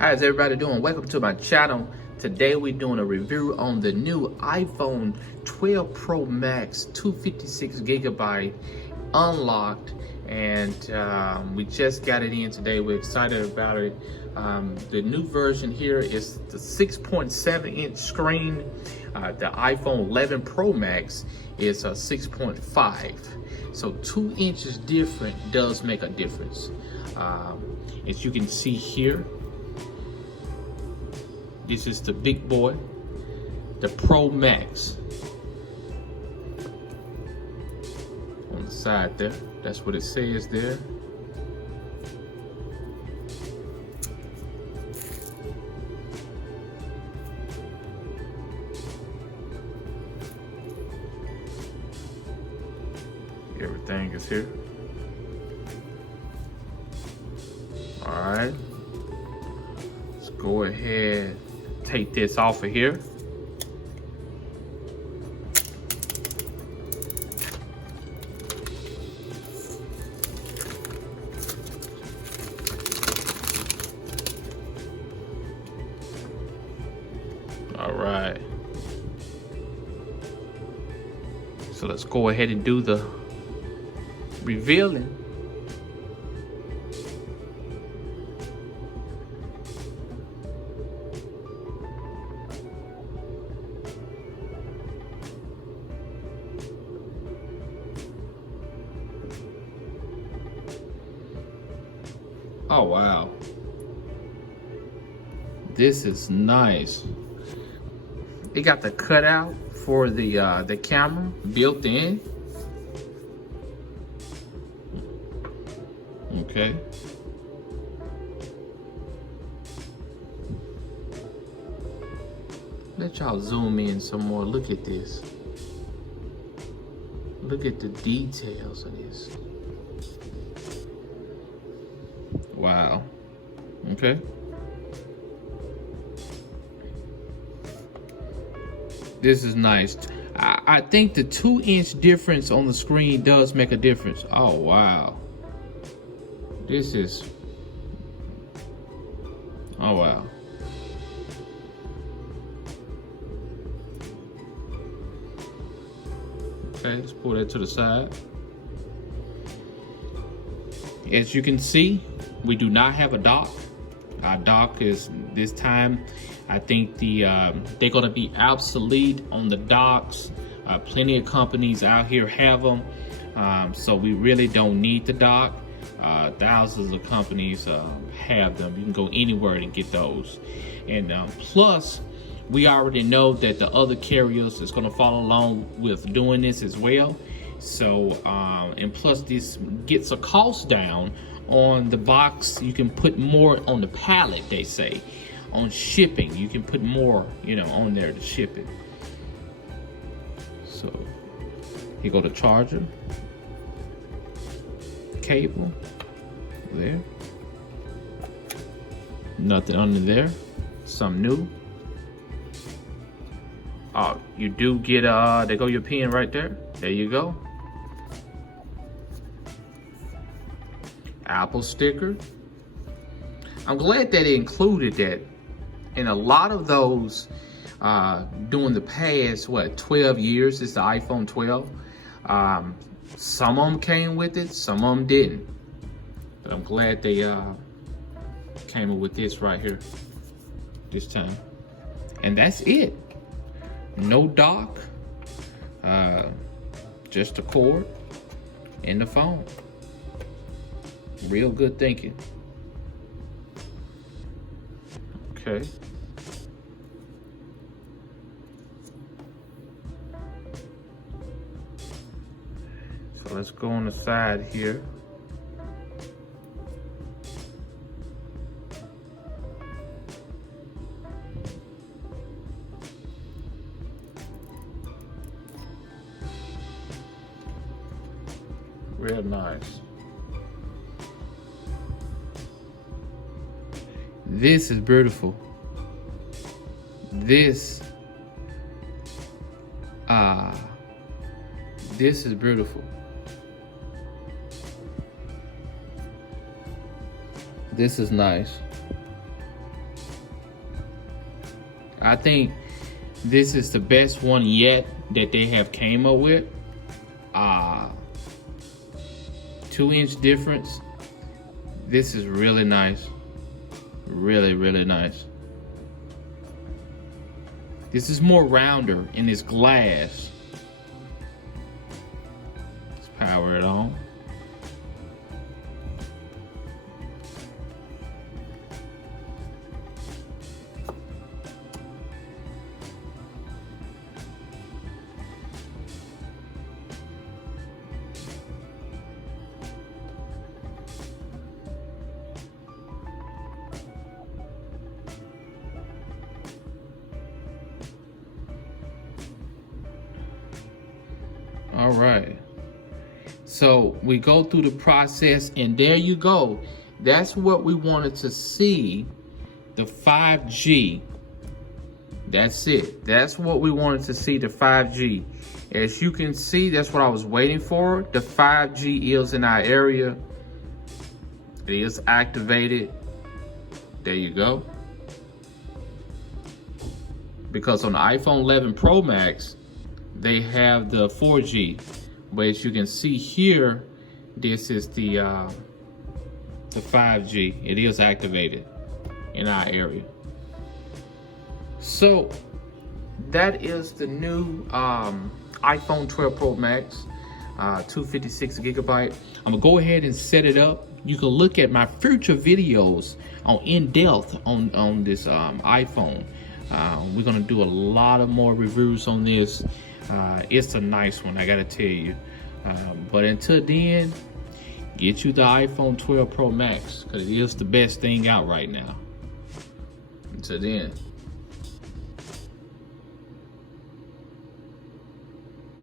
How's everybody doing? Welcome to my channel. Today we're doing a review on the new iPhone 12 Pro Max 256 gigabyte unlocked, and we just got it in today. We're excited about it. The new version here is the 6.7 inch screen. The iPhone 11 Pro Max is a 6.5, so 2 inches different does make a difference. As you can see here, this is the big boy, the Pro Max. On the side there, that's what it says there. Everything is here. All right, let's go ahead, take this off of here. All right, so let's go ahead and do the revealing. Oh wow, this is nice. It got the cutout for the camera built in. Okay. Let y'all zoom in some more. Look at this. Look at the details of this. Wow. Okay. This is nice. I think the 2 inch difference on the screen does make a difference. Oh wow. This is, oh wow. Okay, let's pull that to the side. As you can see, we do not have a dock. Our dock is, this time, I think they're gonna be obsolete on the docks. Plenty of companies out here have them, so we really don't need the dock. Thousands of companies have them. You can go anywhere and get those. And plus, we already know that the other carriers is gonna follow along with doing this as well. So, and plus this gets a cost down on the box. You can put more on the pallet, they say. On shipping, you can put more, on there to ship it. So, here go the charger. Cable there, nothing under there. Something new. Oh, you do get there go your pen right there. There you go. Apple sticker. I'm glad that they included that. In a lot of those during the past 12 years is the iPhone 12. Some of them came with it, some of them didn't. But I'm glad they came up with this right here this time. And that's it. No dock, just a cord and the phone. Real good thinking. Okay. So let's go on the side here. Real nice. This is beautiful. This is beautiful. This is nice. I think this is the best one yet that they have came up with. 2-inch difference. This is really nice. Really, really nice. This is more rounder in this glass. Let's power it on. All right, so we go through the process, and there you go. That's what we wanted to see, the 5G. That's it. That's what we wanted to see, the 5G. As you can see, that's what I was waiting for. The 5G is in our area. It is activated. There you go. Because on the iPhone 11 Pro Max, they have the 4G, but as you can see here, this is the 5G. It is activated in our area. So that is the new iPhone 12 Pro Max, 256 gigabyte. I'm gonna go ahead and set it up. You can look at my future videos on in-depth on this iPhone. We're gonna do a lot of more reviews on this. It's a nice one, I gotta tell you. But until then, get you the iPhone 12 Pro Max, because it is the best thing out right now. Until then.